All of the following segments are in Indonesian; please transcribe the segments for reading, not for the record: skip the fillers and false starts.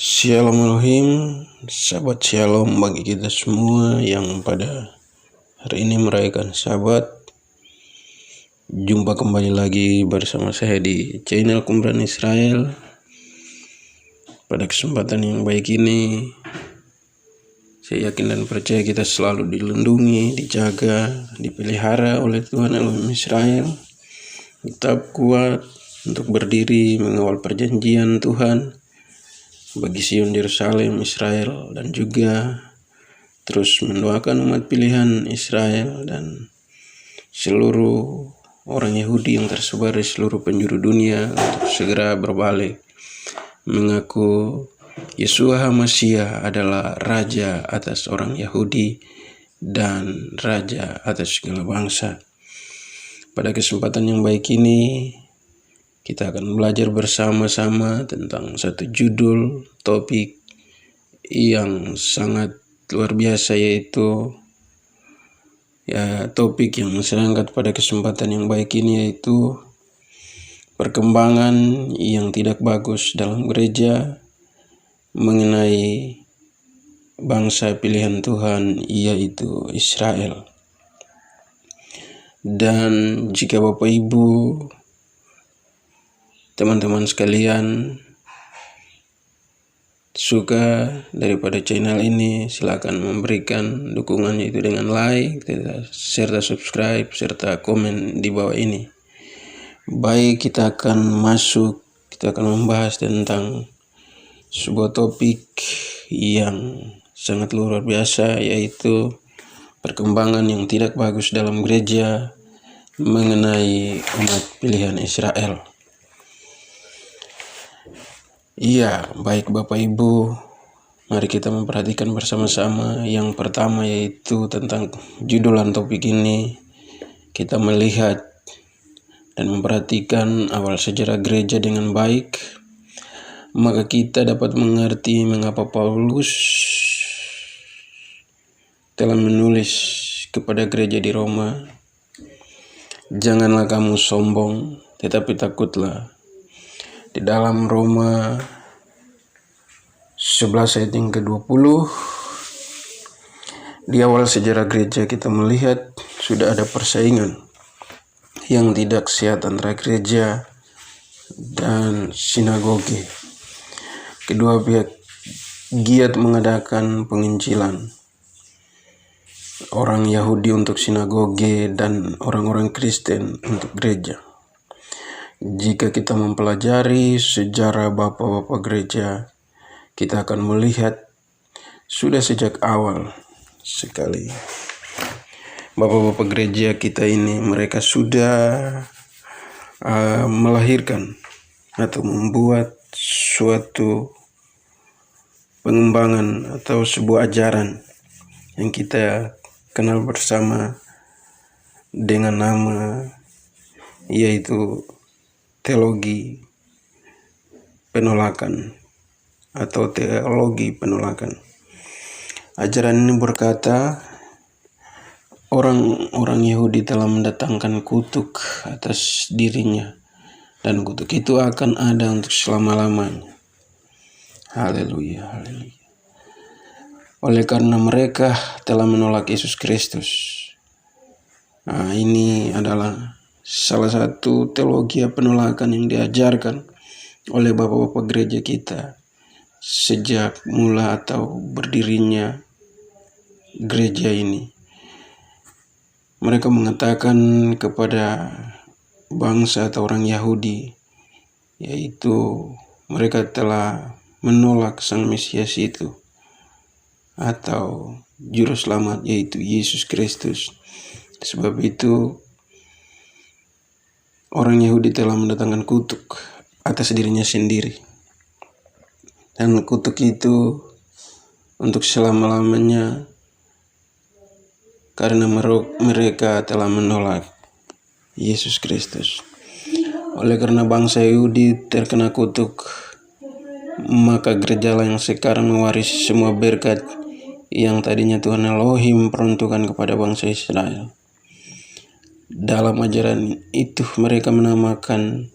Shalom Elohim, sahabat Shalom bagi kita semua yang pada hari ini merayakan Sabat. Jumpa kembali lagi bersama saya di channel Kumpulan Israel. Pada kesempatan yang baik ini, saya yakin dan percaya kita selalu dilindungi, dijaga, dipelihara oleh Tuhan Elohim Israel. Tetap kuat untuk berdiri mengawal perjanjian Tuhan bagi Sion Yerusalem Israel, dan juga terus mendoakan umat pilihan Israel dan seluruh orang Yahudi yang tersebar di seluruh penjuru dunia untuk segera berbalik mengaku Yeshua HaMashiach adalah Raja atas orang Yahudi dan Raja atas segala bangsa. Pada kesempatan yang baik ini, kita akan belajar bersama-sama tentang satu judul topik yang sangat luar biasa, yaitu topik yang saya angkat pada kesempatan yang baik ini, yaitu perkembangan yang tidak bagus dalam gereja mengenai bangsa pilihan Tuhan, yaitu Israel. Dan jika Bapak Ibu, teman-teman sekalian suka daripada channel ini, silakan memberikan dukungannya itu dengan like, serta subscribe, serta komen di bawah ini. Baik, kita akan membahas tentang sebuah topik yang sangat luar biasa, yaitu perkembangan yang tidak bagus dalam gereja mengenai umat pilihan Israel. Iya, baik Bapak Ibu, mari kita memperhatikan bersama-sama. Yang pertama yaitu tentang judulan topik ini, kita melihat dan memperhatikan awal sejarah gereja dengan baik, maka kita dapat mengerti mengapa Paulus telah menulis kepada gereja di Roma, "Janganlah kamu sombong, tetapi takutlah." Di dalam Roma 11 ayat yang ke-20, di awal sejarah gereja kita melihat sudah ada persaingan yang tidak sehat antara gereja dan sinagoge. Kedua pihak giat mengadakan penginjilan, orang Yahudi untuk sinagoge dan orang-orang Kristen untuk gereja. Jika kita mempelajari sejarah bapak-bapak gereja, kita akan melihat sudah sejak awal sekali bapak-bapak gereja kita ini, mereka sudah melahirkan atau membuat suatu pengembangan atau sebuah ajaran yang kita kenal bersama dengan nama, yaitu teologi penolakan atau teologi penolakan. Ajaran ini berkata orang-orang Yahudi telah mendatangkan kutuk atas dirinya, dan kutuk itu akan ada untuk selama-lamanya. Haleluya, haleluya. Oleh karena mereka telah menolak Yesus Kristus. Ini adalah salah satu teologi penolakan yang diajarkan oleh bapak-bapak gereja kita sejak mula atau berdirinya gereja ini. Mereka mengatakan kepada bangsa atau orang Yahudi, yaitu mereka telah menolak Sang Mesias itu atau Juru Selamat, yaitu Yesus Kristus. Sebab itu orang Yahudi telah mendatangkan kutuk atas dirinya sendiri, dan kutuk itu untuk selama-lamanya karena mereka telah menolak Yesus Kristus. Oleh karena bangsa Yahudi terkena kutuk, maka gerejalah yang sekarang mewarisi semua berkat yang tadinya Tuhan Elohim peruntukkan kepada bangsa Israel. Dalam ajaran itu mereka menamakan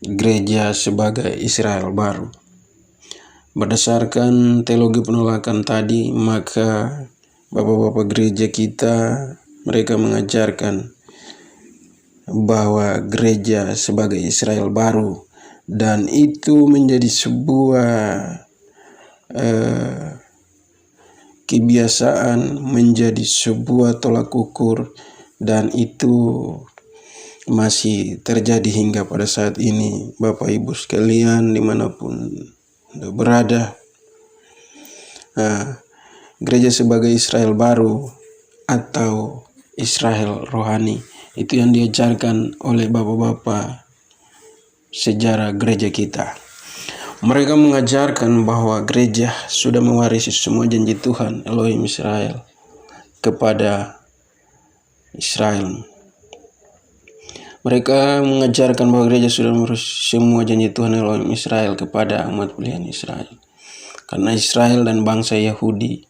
gereja sebagai Israel baru. Berdasarkan teologi penolakan tadi, maka bapak-bapak gereja kita, mereka mengajarkan bahwa gereja sebagai Israel baru, dan itu menjadi sebuah kebiasaan, menjadi sebuah tolak ukur, dan itu masih terjadi hingga pada saat ini. Bapak Ibu sekalian dimanapun berada, gereja sebagai Israel baru atau Israel rohani, itu yang diajarkan oleh bapak-bapak sejarah gereja kita. Mereka mengajarkan bahwa gereja sudah mewarisi semua janji Tuhan Elohim Israel kepada Israel. Mereka mengajarkan bahwa gereja sudah mewarisi semua janji Tuhan Elohim Israel kepada umat pilihan Israel. Karena Israel dan bangsa Yahudi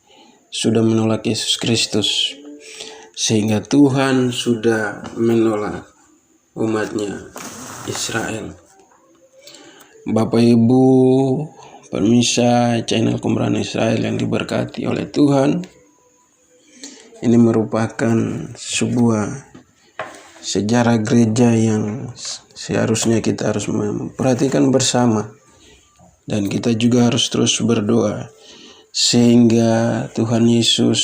sudah menolak Yesus Kristus, sehingga Tuhan sudah menolak umatnya Israel. Bapak Ibu pemirsa channel Kumpulan Israel yang diberkati oleh Tuhan, ini merupakan sebuah sejarah gereja yang seharusnya kita harus memperhatikan bersama, dan kita juga harus terus berdoa sehingga Tuhan Yesus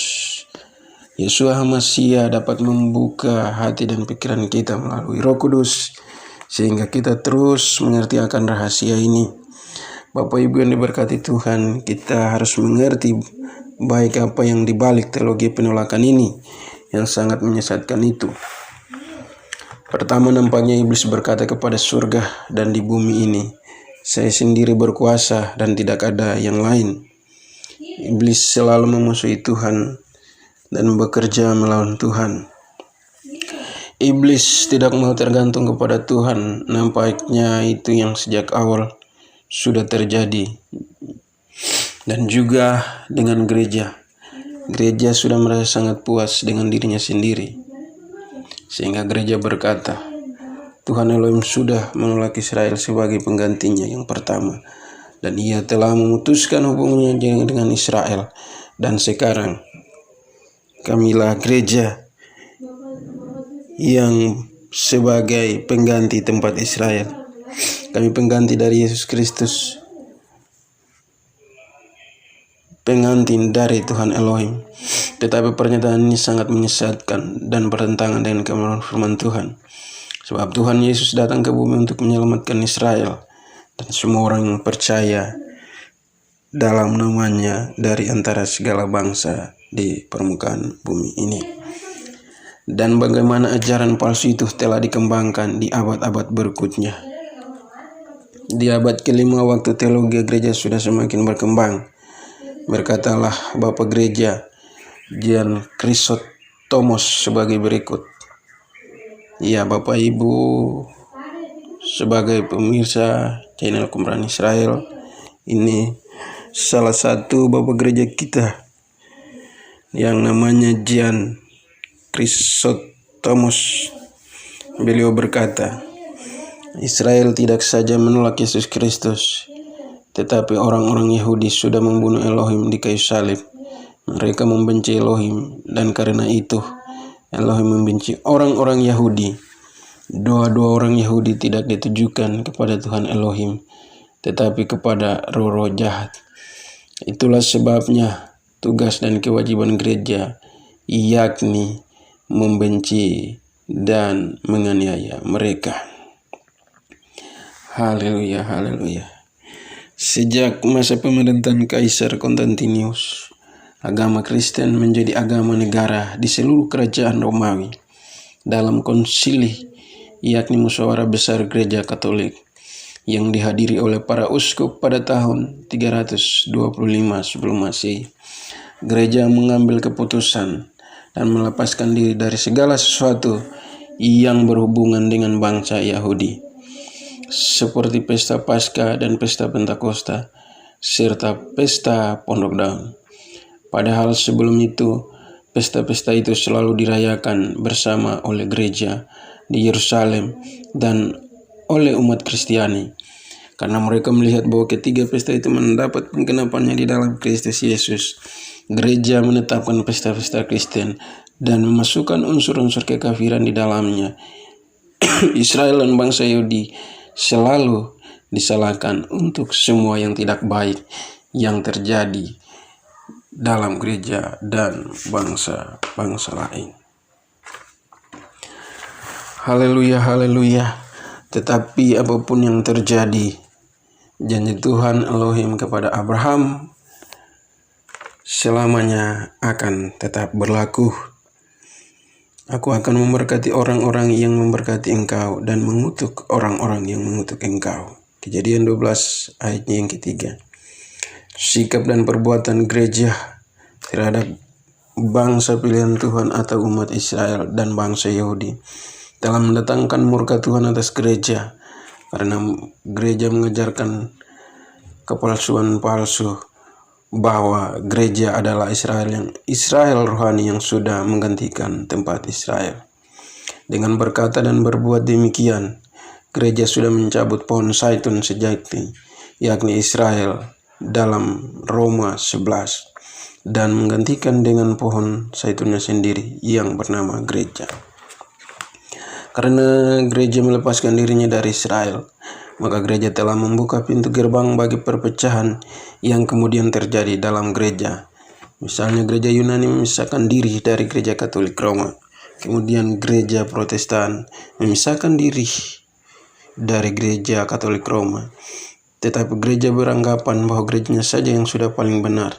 Yeshua HaMashiach dapat membuka hati dan pikiran kita melalui Roh Kudus, sehingga kita terus mengerti akan rahasia ini. Bapak Ibu yang diberkati Tuhan, kita harus mengerti baik apa yang dibalik teologi penolakan ini yang sangat menyesatkan itu. Pertama, nampaknya iblis berkata kepada surga dan di bumi ini, saya sendiri berkuasa dan tidak ada yang lain. Iblis selalu memusuhi Tuhan dan bekerja melawan Tuhan. Iblis tidak mau tergantung kepada Tuhan. Nampaknya itu yang sejak awal sudah terjadi. Dan juga dengan gereja. Gereja sudah merasa sangat puas dengan dirinya sendiri, sehingga gereja berkata, Tuhan Elohim sudah menolak Israel sebagai penggantinya yang pertama, dan ia telah memutuskan hubungannya dengan Israel. Dan sekarang kamilah gereja yang sebagai pengganti tempat Israel. Kami pengganti dari Yesus Kristus, pengantin dari Tuhan Elohim. Tetapi pernyataan ini sangat menyesatkan dan bertentangan dengan kebenaran firman Tuhan. Sebab Tuhan Yesus datang ke bumi untuk menyelamatkan Israel dan semua orang yang percaya dalam namanya dari antara segala bangsa di permukaan bumi ini. Dan bagaimana ajaran palsu itu telah dikembangkan di abad-abad berikutnya. Di abad kelima, waktu teologi gereja sudah semakin berkembang, berkatalah Bapak Gereja Jan Chrysotomos sebagai berikut. Ya, Bapak Ibu sebagai pemirsa channel Kumpulan Israel, ini salah satu Bapak Gereja kita yang namanya Jan Chrysotomos. Beliau berkata, Israel tidak saja menolak Yesus Kristus, tetapi orang-orang Yahudi sudah membunuh Elohim di kayu salib. Mereka membenci Elohim, dan karena itu Elohim membenci orang-orang Yahudi. Doa-doa orang Yahudi tidak ditujukan kepada Tuhan Elohim, tetapi kepada roh-roh jahat. Itulah sebabnya tugas dan kewajiban gereja, yakni membenci dan menganiaya mereka. Haleluya, haleluya. Sejak masa pemerintahan Kaisar Konstantinus, agama Kristen menjadi agama negara di seluruh kerajaan Romawi. Dalam konsili, yakni musyawarah besar gereja Katolik, yang dihadiri oleh para uskup pada tahun 325 sebelum Masehi, gereja mengambil keputusan dan melepaskan diri dari segala sesuatu yang berhubungan dengan bangsa Yahudi, seperti pesta Paskah dan pesta Pentakosta, serta pesta Pondok Daun. Padahal sebelum itu, pesta-pesta itu selalu dirayakan bersama oleh gereja di Yerusalem dan oleh umat Kristiani. karena mereka melihat bahwa ketiga pesta itu mendapat penggenapannya di dalam Kristus Yesus. Gereja menetapkan pesta-pesta Kristen dan memasukkan unsur-unsur kekafiran di dalamnya. Israel dan bangsa Yahudi selalu disalahkan untuk semua yang tidak baik yang terjadi dalam gereja dan bangsa-bangsa lain. Haleluya, haleluya. Tetapi apapun yang terjadi, janji Tuhan Elohim kepada Abraham selamanya akan tetap berlaku. Aku akan memberkati orang-orang yang memberkati engkau dan mengutuk orang-orang yang mengutuk engkau. Kejadian 12 ayatnya yang ketiga. Sikap dan perbuatan gereja terhadap bangsa pilihan Tuhan atau umat Israel dan bangsa Yahudi telah mendatangkan murka Tuhan atas gereja, karena gereja mengajarkan kepalsuan palsu bahwa gereja adalah Israel rohani yang sudah menggantikan tempat Israel. Dengan berkata dan berbuat demikian, gereja sudah mencabut pohon zaitun sejati, yakni Israel, dalam Roma 11, dan menggantikan dengan pohon zaitunnya sendiri yang bernama gereja. Karena gereja melepaskan dirinya dari Israel, maka gereja telah membuka pintu gerbang bagi perpecahan yang kemudian terjadi dalam gereja. Misalnya gereja Yunani memisahkan diri dari gereja Katolik Roma. Kemudian gereja Protestan memisahkan diri dari gereja Katolik Roma. Tetapi gereja beranggapan bahwa gerejanya saja yang sudah paling benar.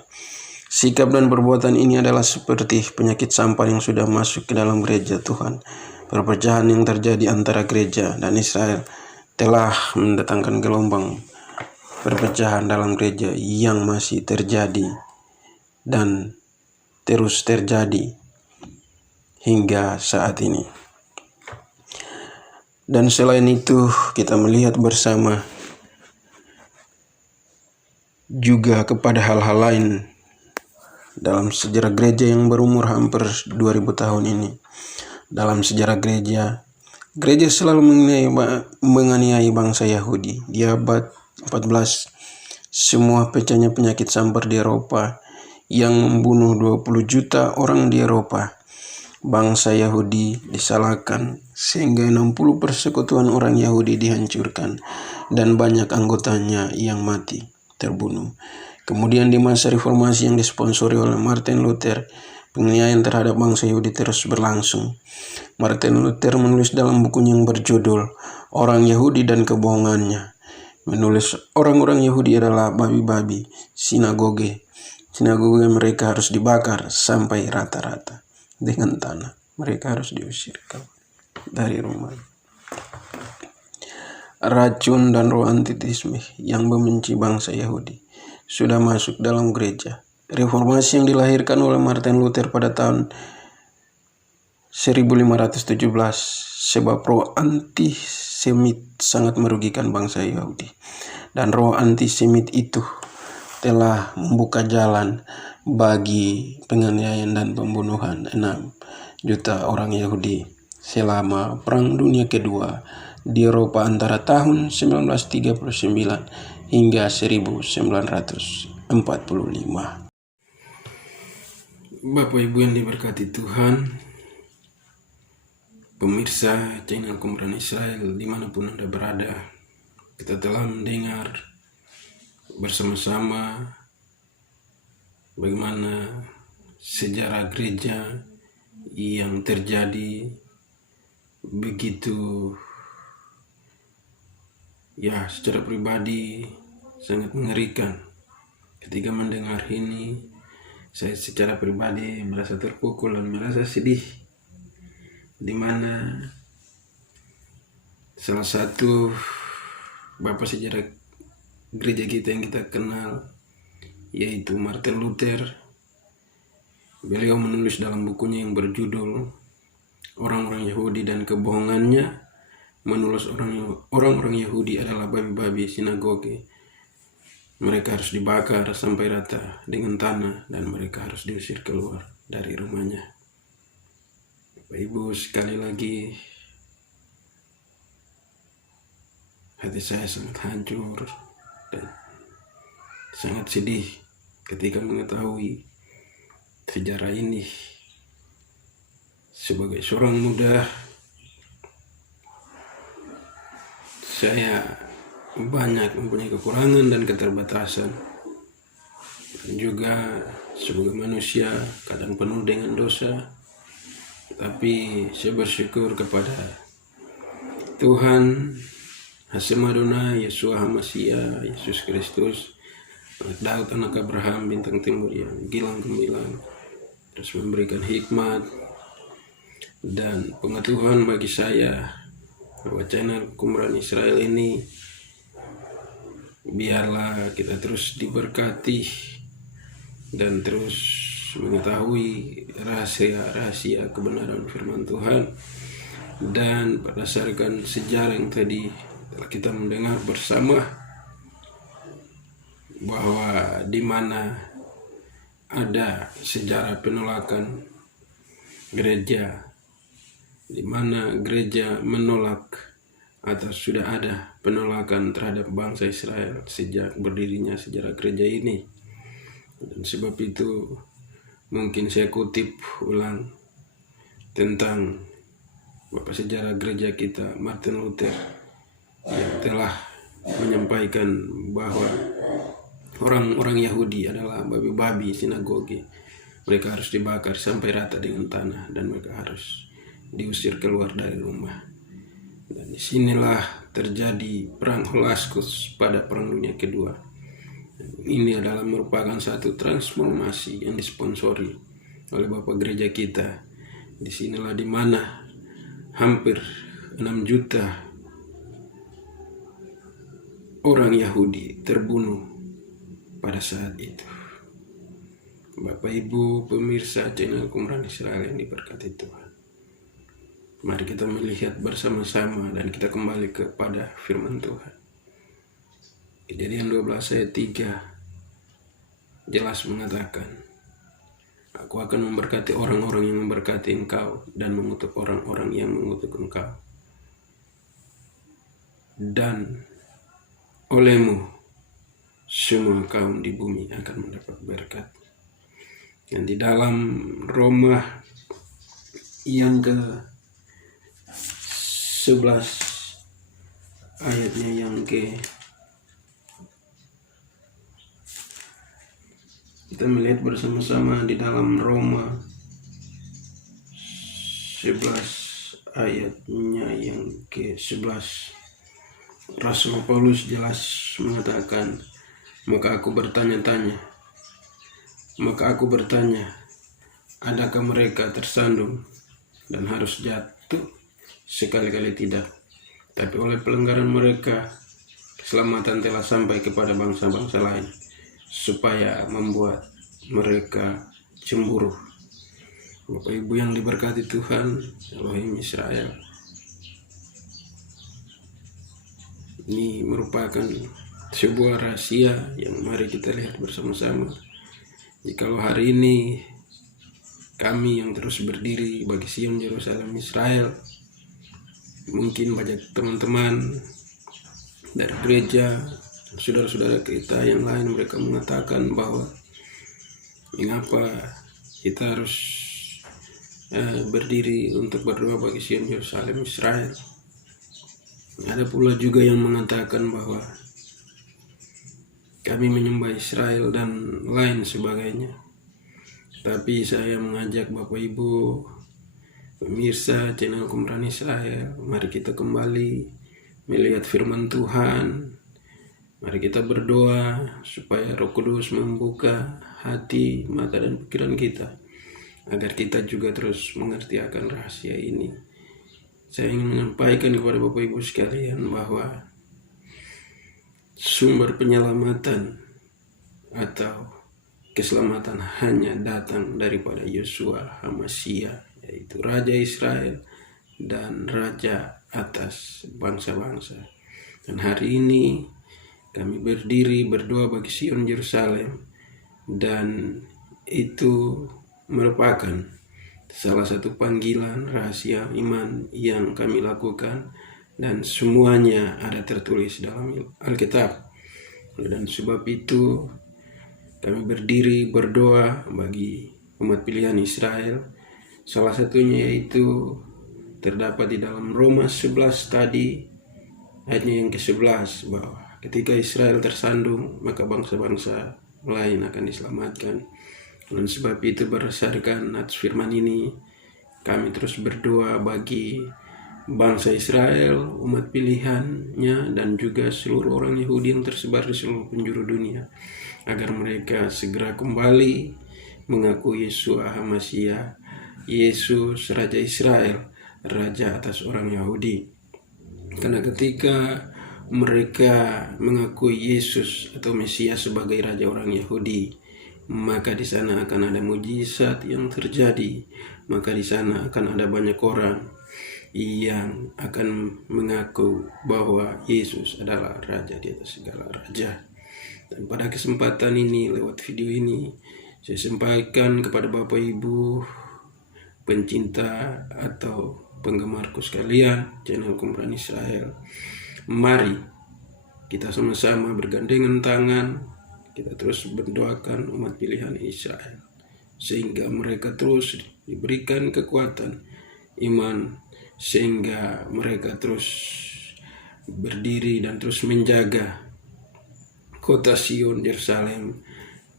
Sikap dan perbuatan ini adalah seperti penyakit sampah yang sudah masuk ke dalam gereja Tuhan. Perpecahan yang terjadi antara gereja dan Israel telah mendatangkan gelombang perpecahan dalam gereja yang masih terjadi dan terus terjadi hingga saat ini. Dan selain itu, kita melihat bersama juga kepada hal-hal lain dalam sejarah gereja yang berumur hampir 2000 tahun ini. Dalam sejarah gereja selalu menganiaya bangsa Yahudi. Di abad 14, semua pecahnya penyakit sampar di Eropa yang membunuh 20 juta orang di Eropa. Bangsa Yahudi disalahkan sehingga 60 persekutuan orang Yahudi dihancurkan dan banyak anggotanya yang mati, terbunuh. Kemudian di masa reformasi yang disponsori oleh Martin Luther, penganiayaan terhadap bangsa Yahudi terus berlangsung. Martin Luther menulis dalam bukunya yang berjudul Orang Yahudi dan Kebohongannya. Menulis orang-orang Yahudi adalah babi-babi, sinagoge mereka harus dibakar sampai rata-rata dengan tanah. Mereka harus diusir dari rumah. Racun dan roh antitisme yang membenci bangsa Yahudi sudah masuk dalam gereja. Reformasi yang dilahirkan oleh Martin Luther pada tahun 1517, sebab roh antisemit sangat merugikan bangsa Yahudi. Dan roh antisemit itu telah membuka jalan bagi penganiayaan dan pembunuhan 6 juta orang Yahudi selama Perang Dunia Kedua di Eropa antara tahun 1939 hingga 1945. Bapak Ibu yang diberkati Tuhan, pemirsa channel Kumpulan Israel dimanapun Anda berada, kita telah mendengar bersama-sama bagaimana sejarah gereja yang terjadi begitu secara pribadi sangat mengerikan. Ketika mendengar ini, saya secara pribadi merasa terpukul dan merasa sedih, di mana salah satu bapak sejarah gereja kita yang kita kenal, yaitu Martin Luther, beliau menulis dalam bukunya yang berjudul Orang-orang Yahudi dan Kebohongannya, menulis orang-orang Yahudi adalah babi-babi sinagoge. Mereka harus dibakar sampai rata dengan tanah dan mereka harus diusir keluar dari rumahnya. Bapak Ibu, sekali lagi hati saya sangat hancur dan sangat sedih ketika mengetahui sejarah ini. Sebagai seorang muda, saya banyak mempunyai kekurangan dan keterbatasan. Dan juga sebagai manusia kadang penuh dengan dosa. Tapi saya bersyukur kepada Tuhan Hashem Adonai, Yeshua HaMashiach, Yesus Kristus, anak Daud, anak Abraham, bintang timur yang gilang gemilang, terus memberikan hikmat dan pengetahuan bagi saya bahwa channel Qumran Israel ini biarlah kita terus diberkati dan terus mengetahui rahasia-rahasia kebenaran firman Tuhan. Dan berdasarkan sejarah yang tadi telah kita mendengar bersama, bahwa di mana ada sejarah penolakan gereja, di mana gereja menolak atau sudah ada penolakan terhadap bangsa Israel sejak berdirinya sejarah gereja ini. Dan sebab itu mungkin saya kutip ulang tentang Bapak sejarah gereja kita, Martin Luther, yang telah menyampaikan bahwa orang-orang Yahudi adalah babi-babi sinagoge. Mereka harus dibakar sampai rata dengan tanah dan mereka harus diusir keluar dari rumah. Dan disinilah terjadi perang Holaskus pada Perang Dunia Kedua. Ini adalah merupakan satu transformasi yang disponsori oleh Bapak gereja kita. Disinilah dimana hampir 6 juta orang Yahudi terbunuh pada saat itu. Bapak Ibu pemirsa channel Qumran Israel yang diberkati Tuhan, mari kita melihat bersama-sama dan kita kembali kepada firman Tuhan. Kejadian 12 ayat 3 jelas mengatakan, Aku akan memberkati orang-orang yang memberkati engkau dan mengutuk orang-orang yang mengutuk engkau. Dan olehmu semua kaum di bumi akan mendapat berkat. Dan di dalam Roma yang ke-11 ayatnya yang kita melihat bersama-sama di dalam Roma 11 ayatnya yang ke-11. Rasul Paulus jelas mengatakan, Maka aku bertanya, adakah mereka tersandung dan harus jatuh? Sekali-kali tidak. Tapi oleh pelanggaran mereka, keselamatan telah sampai kepada bangsa-bangsa lain, supaya membuat mereka cemburu. Bapak Ibu yang diberkati Tuhan, Elohim Israel, ini merupakan sebuah rahasia yang mari kita lihat bersama-sama. Jikalau hari ini kami yang terus berdiri bagi Sion Yerusalem Israel, mungkin banyak teman-teman dari gereja, saudara-saudara kita yang lain, mereka mengatakan bahwa mengapa kita harus berdiri untuk berdoa bagi Sion Yerusalem Israel. Ada pula juga yang mengatakan bahwa kami menyembah Israel dan lain sebagainya. Tapi saya mengajak Bapak Ibu pemirsa channel Qumran Israel, mari kita kembali melihat firman Tuhan. Mari kita berdoa supaya Roh Kudus membuka hati, mata dan pikiran kita, agar kita juga terus mengerti akan rahasia ini. Saya ingin menyampaikan kepada Bapak Ibu sekalian bahwa sumber penyelamatan atau keselamatan hanya datang daripada Yeshua HaMashiach, yaitu Raja Israel dan Raja atas bangsa-bangsa. Dan hari ini kami berdiri berdoa bagi Sion Yerusalem, dan itu merupakan salah satu panggilan rahasia iman yang kami lakukan dan semuanya ada tertulis dalam Alkitab. Dan sebab itu kami berdiri berdoa bagi umat pilihan Israel. Salah satunya yaitu terdapat di dalam Roma 11 tadi, ayatnya yang ke-11, bahwa ketika Israel tersandung, maka bangsa-bangsa lain akan diselamatkan. Dan sebab itu berdasarkan atas firman ini, kami terus berdoa bagi bangsa Israel, umat pilihannya, dan juga seluruh orang Yahudi yang tersebar di seluruh penjuru dunia, agar mereka segera kembali mengakui Yeshua HaMashiach, Yesus Raja Israel, Raja atas orang Yahudi. Karena ketika mereka mengakui Yesus atau Mesias sebagai Raja orang Yahudi, maka di sana akan ada mujizat yang terjadi. Maka di sana akan ada banyak orang yang akan mengaku bahwa Yesus adalah Raja di atas segala raja. Dan pada kesempatan ini, lewat video ini, saya sampaikan kepada Bapak Ibu pencinta atau penggemarku sekalian channel Kumpulan Israel, mari kita sama-sama bergandengan tangan, kita terus mendoakan umat pilihan Israel, sehingga mereka terus diberikan kekuatan iman, sehingga mereka terus berdiri dan terus menjaga kota Sion, Yerusalem,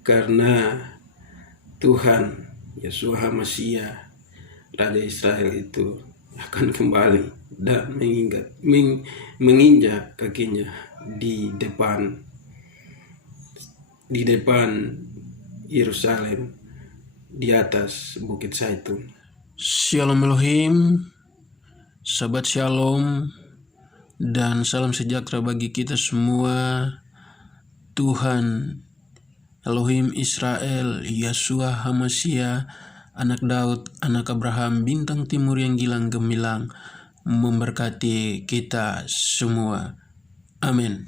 karena Tuhan Yeshua HaMashiach, Raja Israel itu akan kembali dan menginjak kakinya di depan Yerusalem, di atas Bukit Zaitun. Shalom Elohim, sahabat Shalom, dan salam sejahtera bagi kita semua. Tuhan Elohim Israel, Yeshua HaMashiach, Anak Daud, anak Abraham, bintang timur yang gilang gemilang, memberkati kita semua. Amin.